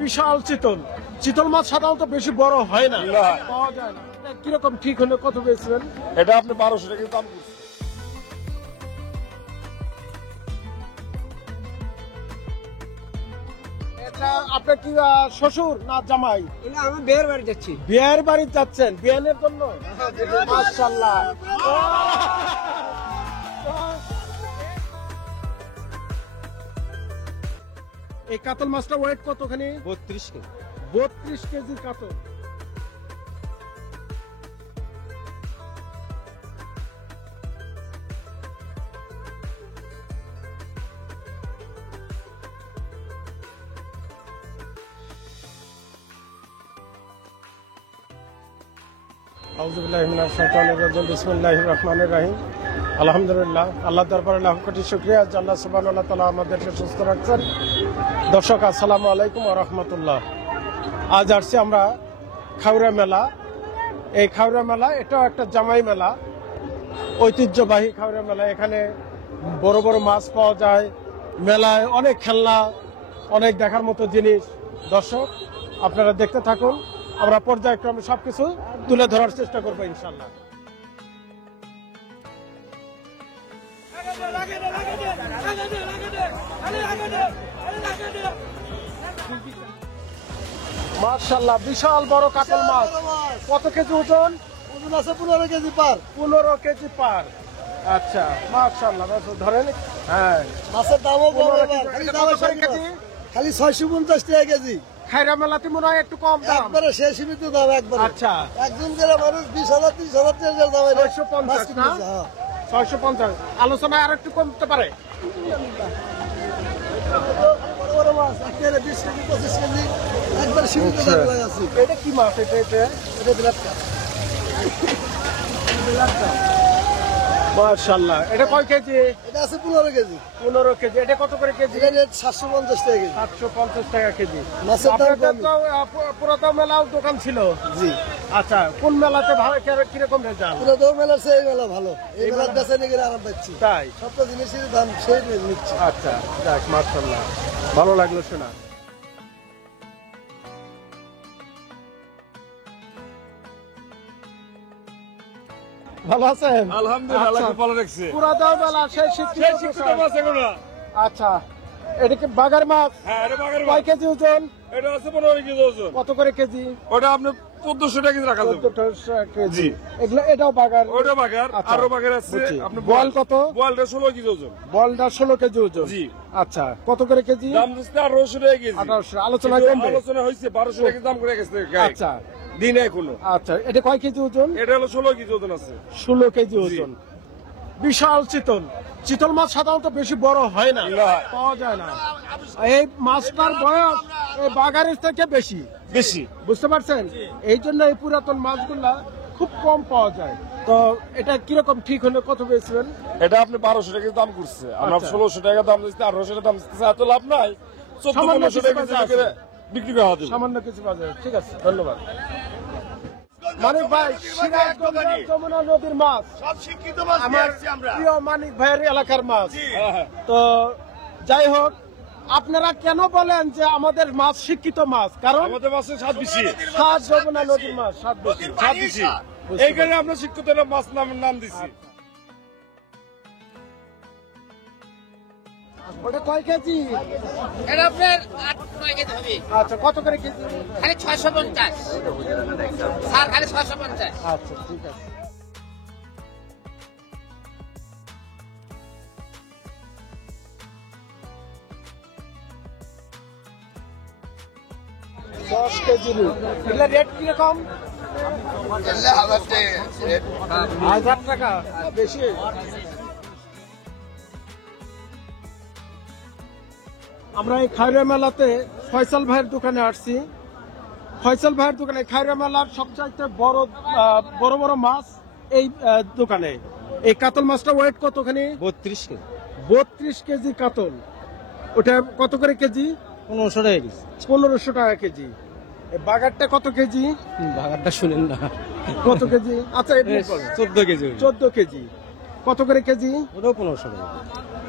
বিশাল চিতল। চিতল মাছ সাধারণত বেশি বড় হয় না, পাওয়া যায় না। কিরকম ঠিক হলে কত পেয়েছিলেন? এটা আপনি 1200 টাকা দাম করছেন। এটা আপনার কি শ্বশুর না জামাই? আমি বিয়ের বাড়ি যাচ্ছি। বিয়ের বাড়ি যাচ্ছেন, বিয়ের জন্য? মাশাআল্লাহ। এই কাতল মাছটা ওয়েট কতখানি? 32 কেজি। 32 কেজি কাতল। আউযুবিল্লাহি মিনাশ শাইতানির রাজিম। বিসমিল্লাহির রহমানির রহিম। আলহামদুলিল্লাহ, আল্লাহ দরবারে লাখ কোটি শুকরিয়া যে আল্লাহ সুবহানাহু ওয়া তাআলা আমাদেরকে সুস্থ রাখছেন। দর্শক আসসালামু আলাইকুম ওয়া রাহমাতুল্লাহ। আজ আসছি আমরা খাউড়া মেলা। এই খাউড়া মেলা এটাও একটা জামাই মেলা, ঐতিহ্যবাহী খাউড়া মেলা। এখানে বড় বড় মাছ পাওয়া যায়, মেলায় অনেক খেলনা, অনেক দেখার মতো জিনিস। দর্শক আপনারা দেখতে থাকুন, আমরা পর্যায়ক্রমে সবকিছু তুলে ধরার চেষ্টা করবো ইনশাল্লাহ। মাশাআল্লাহ, বিশাল বড় কাতল মাছ। কত কেজি ওজন? ওজন আছে 15 কেজি পার। 15 কেজি পার। আচ্ছা, মাশাআল্লাহ। ধরেন, হ্যাঁ, মাছের দামও কম 15 এবার। কেজি। খালি এটা দাম কত করে কেজি? খালি 650 টাকা কেজি। খাইরা মেলাতে মনে হয় একটু কম দাম। একবারে শেষ সীমিত দাম একবারে। আচ্ছা, একজন করে মানুষ 20,000 30,000 টাকার দাম এটা 650 মাছ না? কিনতেছে, হ্যাঁ। 650। আলোচনায় আর একটু কমতে পারে। বড় বড় মাছ একেবারে 20 কেজি 25 কেজি একবারে সীমিত দাম লাগাচ্ছি। এটা কি মাছ? এটা এটা বিলাত কাপ। মাশাআল্লাহ। এটা কয় কেজি? এটা আছে 15 কেজি। 15 কেজি। এটা কত করে কেজি? এটা রেট 750 টাকা কেজি। 750 টাকা কেজি। মাছের দাম আপনাদের কম। তো পুরাতন মেলাও দোকান ছিল। জি। আচ্ছা, কোন মেলাতে ভালো কিরকম রেজাল্ট? পুরো দৌ মেলার চেয়ে এই মেলা ভালো। এই মেলার বেচা নিয়ে আরাম পাচ্ছি। তাই? সবটা জিনিসের দাম সেই নিচ্ছে। আচ্ছা, যাক, মাশাআল্লাহ, ভালো লাগলো শোনা। ভালো আছেন? আলহামদুলিল্লাহ, আল্লাহ খুব ভালো রাখছে। পুরাতন মেলা সেই শিক্ষিত মাছ এগুলো। আচ্ছা, এটা কি বাগার মাছ? হ্যাঁ, এটা বাগের কয় মাছ। কেজি ওজন? এটা আছে 15 কেজি ওজন। কত করে কেজি? ওটা আপনি 1400 টাকা কেজি রাখা যাবে। 1400 কেজি। জি। এটাও বাগার? ওটা বাগের, আচ্ছা, আরো বাগের আছে। বুঝছি। আপনি বল কত? বলটা 16 কেজি ওজন। বলটা 16 কেজি ওজন। জি। আচ্ছা, কত করে কেজি? দাম দিচ্ছে 1800 টাকা কেজি। 1800। আলোচনা কিন্তু কমবে? আলোচনা হয়েছে 1200 টাকা দাম করে গেছে গায়ে। আচ্ছা, দিনে এখনো। আচ্ছা, এটা কয় কেজি ওজন? এটা হলো 16 কেজি ওজন আছে। 16 কেজি ওজন। বিশাল চিতল। চিতল মাছ সাধারণত বেশি বড় হয় না, না। পাওয়া যায় না। এই মাছটার বয়স এই বাগারের থেকে বেশি। বেশি। বুঝতে পারছেন? এই জন্য এই পুরাতন মাছগুলা খুব কম পাওয়া যায়। তো এটা কিরকম ঠিক হলে কত পেয়েছিলেন? এটা আপনি 1200 টাকা দাম করছে। আমরা আচ্ছা। 1600 টাকা দাম দিচ্ছি, 1800 টাকা দাম দিচ্ছি। এত লাভ নাই। সামান্য 1400 টাকা কিছু কেজি করে বিক্রি করা দেব। সামান্য কিছু বাজার। ঠিক আছে, ধন্যবাদ। মানিক ভাই, সিরাজগঞ্জের যমুনা নদীর মাছ, সব শিক্ষিত মাছ আমার প্রিয় মানিক ভাইয়ের এলাকার মাছ। হ্যাঁ। তো যাই হোক, আপনারা কেন বলেন যে আমাদের মাছ শিক্ষিত মাছ? কারণ আমাদের মাছের স্বাদ বেশি। স্বাদ যমুনা নদীর মাছ স্বাদ বেশি। স্বাদ বেশি। এই কারণে আমরা শিক্ষিত মাছ নাম দিচ্ছি। ওটা কয় কেজি? এটা আপনার 8-9 কেজি হবে। আচ্ছা, কত করে কেজি? খালি 650 স্যার, খালি 650। আচ্ছা, ঠিক আছে। দশ কেজি রুই। এগুলা রেট কিরকম? 1000 টাকা। বেশি। আমরা এই খায়রা মেলাতে ফয়সাল ভাইয়ের দোকানে আসছি। ফয়সাল ভাইয়ের দোকানে খায়রা মেলার সবচাইতে বড় বড় বড় মাছ এই দোকানে। এই কাতল মাছটা ওয়েট কতখানি? 32 কেজি। 32 কেজি কাতল। ওটা কত করে কেজি? 1500 টাকা কেজি। 1500 টাকা কেজি। এই বাগারটা কত কেজি? বাগারটা শুনেন না। কত কেজি? আচ্ছা, এটা বলেন। 14 কেজি। 14 কেজি। কত করে কেজি? ওটাও 1500 টাকা।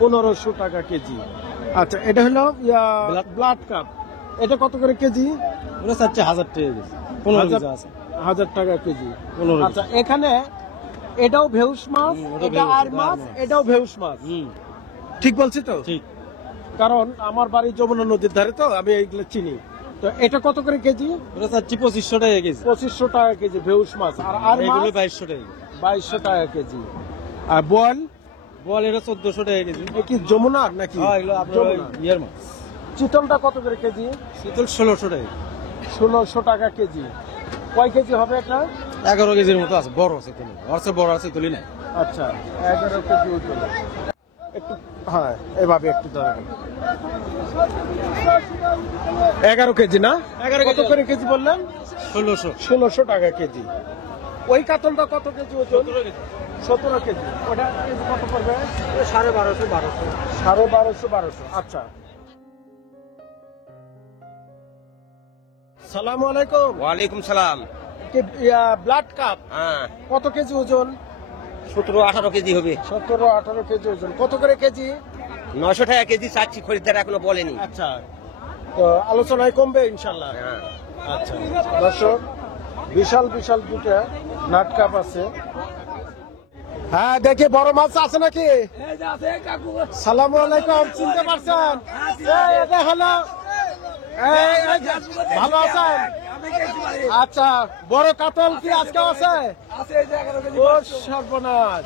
1500 টাকা কেজি। আচ্ছা, এটা হলো ব্লাড কাপ। এটা কত করে কেজি? ওটা চাচ্ছে 1000 টাকা কেজি, 15 কেজি আছে। 1000 টাকা কেজি। 15 আচ্ছা, এখানে এটাও ভেউস মাছ, ওটা এটা ভেউস, আর এটা মাছ, আর মাছ। এটাও ভেউস মাছ। ঠিক বলছি তো? ঠিক। কারণ আমার বাড়ি যমুনা নদীর ধারে, তো আমি এইগুলো চিনি। তো এটা কত করে কেজি? ওটা চাচ্ছি 2500 টাকা কেজি। 2500 টাকা কেজি ভেউস মাছ। আর এগুলো মাছ 2200 টাকা। 2200 টাকা কেজি। আর বোয়াল বল এটা 1400 টাকা কেজি। এ কি যমুনার নাকি? হ্যাঁ, এগুলো আপনার যমুনা। ইয়ের মাছ। চিতলটা কত করে কেজি? শীতল 1600 টাকা। 1600 টাকা কেজি। কয় কেজি হবে এটা? 11 কেজির মতো আছে, বড় আছে তুমি। ওর চেয়ে বড় আছে তুলি নাই। আচ্ছা, 11 কেজি ওজন। একটু, হ্যাঁ, এভাবে একটু দাঁড়ান। 11 কেজি না? 11 কত কেজি। করে কেজি বললেন? 1600। 1600 টাকা কেজি। ওই কাতলটা কত কেজি ওজন? 17 কেজি। ওটা কেজি কত পড়বে? 1250 1250। আচ্ছা। সালামু আলাইকুম। ওয়ালাইকুম সালাম। ব্লাড কাপ হ্যাঁ, কত কেজি ওজন? 17-18 কেজি হবে। 17-18 কেজি ওজন। কত করে কেজি? 900 টাকা কেজি চাচ্ছি, খরিদ্দার এখনো বলেনি। আচ্ছা, তো আলোচনায় কমবে ইনশাল্লাহ। হ্যাঁ। আচ্ছা দর্শক, বিশাল বিশাল দুটা নাট কাপ আছে। হ্যাঁ, দেখি বড় মাছ আছে নাকি? সালামু আলাইকুম, চিনতে পারছেন? এই, এটা হলো, এই, ভালো আছেন? আচ্ছা, বড় কাতল কি আজকে আছে? ও সর্বনাশ,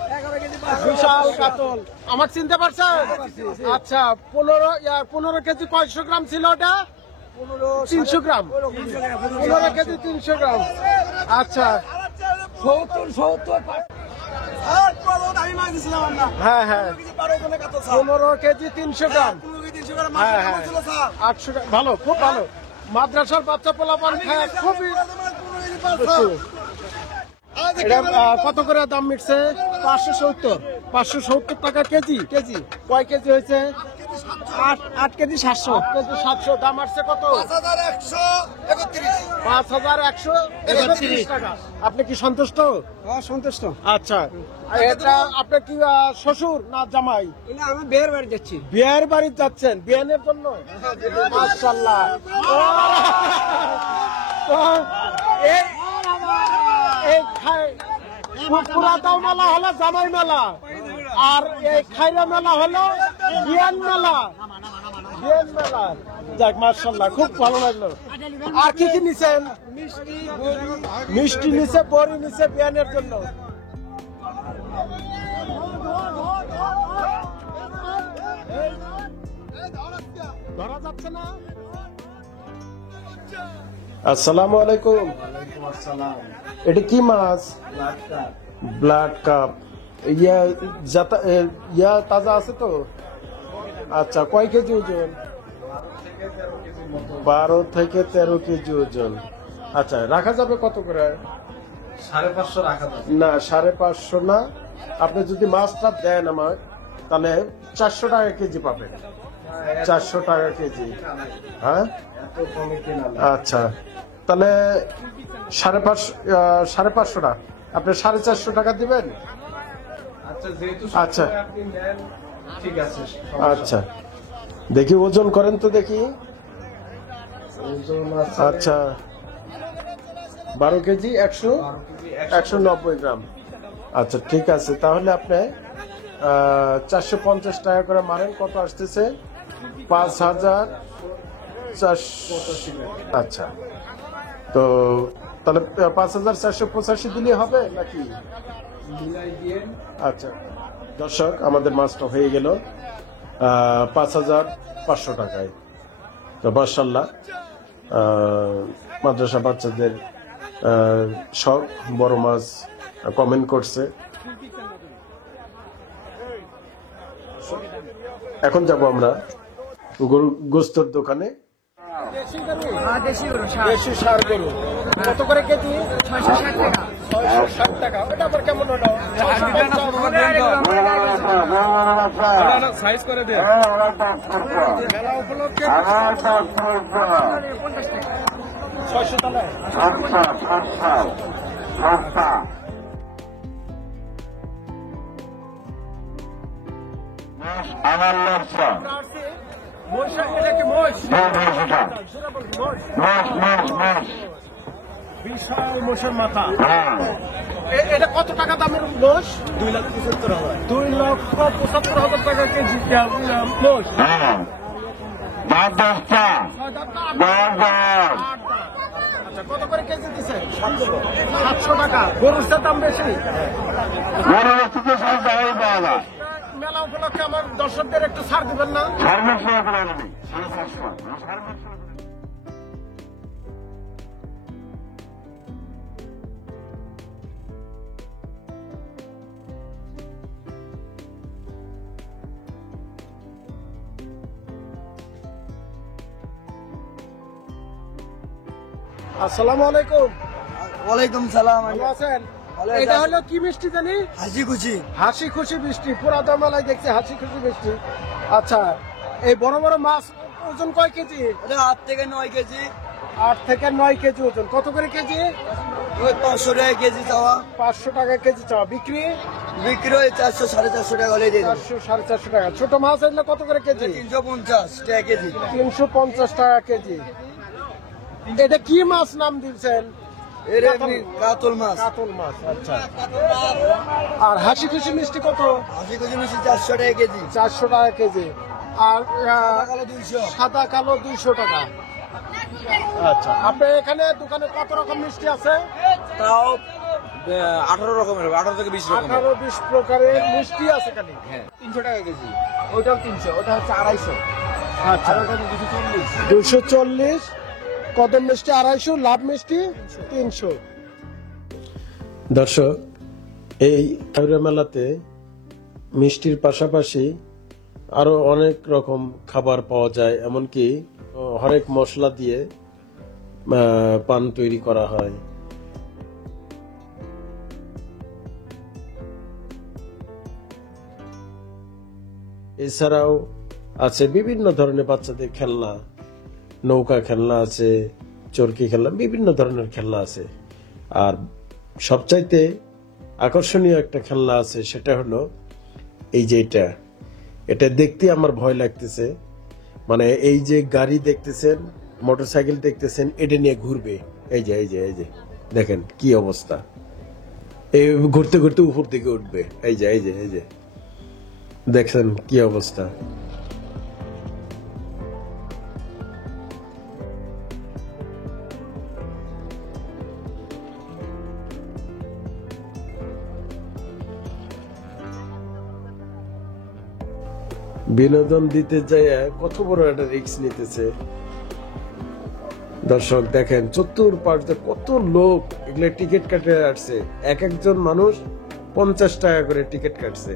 বিশাল কাতল। আমাকে চিনতে পারছেন? আচ্ছা, 15 কেজি কয়শো গ্রাম ছিল ওটা? 300 গ্রাম। 15 কেজি 300 গ্রাম। আচ্ছা, হ্যাঁ হ্যাঁ, 15 কেজি 300 গ্রাম। হ্যাঁ হ্যাঁ, 800 টাকা। ভালো, খুব ভালো। মাদ্রাসার বাচ্চা পোলাপান খায়, খুবই বেশি। এটা কত করে দাম মিটছে? 570 টাকা কেজি। কেজি কয় কেজি হয়েছে? 8 কেজি 700। 8 কেজি 700। দাম আসছে কত? 5131 টাকা। আপনি কি সন্তুষ্ট? সন্তুষ্ট। আচ্ছা, এটা আপনার কি শ্বশুর না জামাই? আমি বের বাড়ি যাচ্ছি। বিয়ের বাড়ি যাচ্ছেন? বিয়ানের জন্য? মাশাআল্লাহ। তো এই পুরাতাও মেলা হলো জামাই মেলা, আর এই খাইরা মেলা হলো বিয়ান মেলা। বিয়ান মেলা। যাক, মাশাআল্লাহ, খুব ভালো লাগলো। আর কি কি নিছেন? মিষ্টি নিছে, বড়ি নিছে বিয়ানের জন্য। ধরা যাচ্ছে না? আসসালামু আলাইকুম। এটা কি মাছ? Blood carp. ইয়া তাজা আছে তো? আচ্ছা, কয় কেজি ওজন? 12 থেকে 13 কেজি ওজন। আচ্ছা, রাখা যাবে কত করে? 550 রাখা যাবে না, 550 না। আপনি যদি মাছটা দেন আমার, তাহলে 400 টাকা কেজি পাবেন। 400 টাকা কেজি। হ্যাঁ, আচ্ছা, তাহলে 550 টাকা। আপনি 450 টাকা দিবেন? আচ্ছা, যেহেতু আচ্ছা আপনি নেন, ঠিক আছে। আচ্ছা, দেখি ওজন করেন তো দেখি। আচ্ছা, 12 কেজি 190 গ্রাম। আচ্ছা, ঠিক আছে, তাহলে আপনি 450 টাকা করে মারেন। কত আসতেছে? 5485। আচ্ছা, তো তাহলে 5485 দিলে হবে নাকি? আচ্ছা দর্শক, আমাদের মাছটা হয়ে গেল 5500 টাকায়। তো মাশাআল্লাহ, মাদ্রাসা বাচ্চাদের সব বড় মাছ কমেন্ট করছে। এখন যাব আমরা গোস্তর দোকানে। দেশি ষাঁড় গরু কত করে কেজি? 660 টাকা। ওটা আবার কেমন হলো? সাইজ করে দেন। মেলা উপলক্ষে 600 টাকা। এটা কি মোষ? জোরে বল, মোষ। বিশাল মোষের মাথা। এটা কত টাকা দামের মোষ? 2,75,000। 2,75,000 টাকা কেজি মোষ। আচ্ছা, কত করে কেজি দিছে? 700 টাকা। গরুর চেয়ে দাম বেশি। মেলা উপলক্ষে আমার দর্শকদের একটু ছাড় দিবেন না? আসসালামু আলাইকুম। ওয়ালাইকুম সালাম। ভালো আছেন? ভালো এটা আছি। হলো কি মিষ্টি জানি? হাসি খুশি। হাসি খুশি মিষ্টি। পুরা মেলায় দেখছি হাসি খুশি মিষ্টি। আচ্ছা, এই বড় বড় মাছ ওজন কয় কেজি? এটা 8 থেকে 9 কেজি। 8 থেকে 9 কেজি ওজন। কত করে কেজি? ওই 500 টাকা কেজি চাওয়া। 500 টাকা কেজি চাওয়া। বিক্রি বিক্রি হয় 400 450 টাকা হলে দিয়ে দেবো। 400 450 টাকা। ছোট মাছ এগুলো কত করে কেজি? 350 টাকা কেজি। 350 টাকা কেজি। এটা কি মাছ নাম দিচ্ছেন? এর এমনি কাতল মাছ। কাতল মাছ। আচ্ছা, আর হাসি খুশি মিষ্টি কত? হাসি খুশি মিষ্টি 400 টাকা কেজি। 400 টাকা কেজি। আর কালো 200। সাদা কালো 200 টাকা। আচ্ছা, আপনার এখানে দোকানে কত রকম মিষ্টি আছে? তাও 18 রকমের হবে, 18 থেকে 20 রকমের। 18-20 প্রকারের মিষ্টি আছে খালি। 300 টাকা কেজি। ওইটাও 300, ওটা হচ্ছে 250। আচ্ছা, আর ওটা 240। 240। কদম মিষ্টি 250, লাভ মিষ্টি 300। দর্শক, এই খাইরা মেলাতে মিষ্টির পাশাপাশি আরো অনেক রকম খাবার পাওয়া যায়, এমনকি হরেক মশলা দিয়ে পান তৈরি করা হয়। এছাড়াও আছে বিভিন্ন ধরনের বাচ্চাদের খেলনা, নৌকা খেলনা আছে, চরকি খেলনা, বিভিন্ন ধরনের খেলনা আছে। আর সবচাইতে আকর্ষণীয় একটা খেলনা আছে, সেটা হলো এই যে এটা দেখতে আমার ভয় লাগতেছে। মানে এই যে গাড়ি দেখতেছেন, মোটরসাইকেল দেখতেছেন, এটা নিয়ে ঘুরবে। এই যে এই যে এই যে দেখেন কি অবস্থা। এই ঘুরতে ঘুরতে উপর দিকে উঠবে। এই যে এই যে এই যে দেখছেন কি অবস্থা। বিনোদন দিতে যায় কত বড় একটা রিস্ক নিতেছে। দর্শক দেখেন, চতুর্পাশে কত লোক এগুলো টিকিট কাটে আসছে। এক একজন মানুষ 50 টাকা করে টিকিট কাটছে।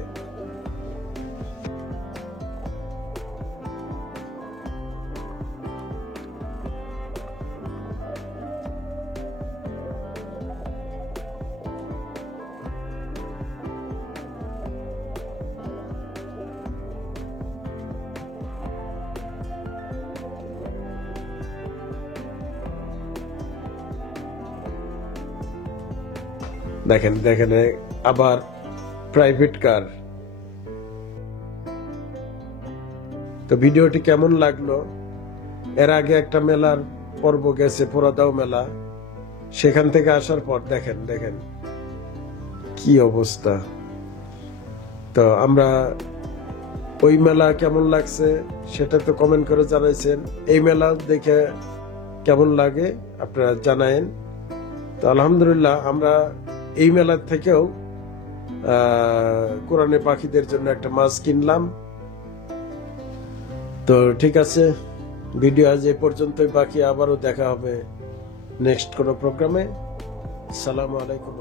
দেখেন দেখেন আবার প্রাইভেট কার। তো ভিডিওটি কেমন লাগলো? এর আগে একটা মেলার পর্ব গেছে, পোড়াদাও মেলা, সেখান থেকে আসার পর দেখেন দেখেন কি অবস্থা। তো আমরা ওই মেলা কেমন লাগছে সেটা তো কমেন্ট করে জানাইছেন। এই মেলা দেখে কেমন লাগে আপনারা জানায়েন। তো আলহামদুলিল্লাহ আমরা এই মেলার থেকেও কোরআনে পাখিদের জন্য একটা মাছ কিনলাম। তো ঠিক আছে, ভিডিও আজ এই পর্যন্তই, বাকি আবারও দেখা হবে নেক্সট কোনো প্রোগ্রামে। আসসালামু আলাইকুম।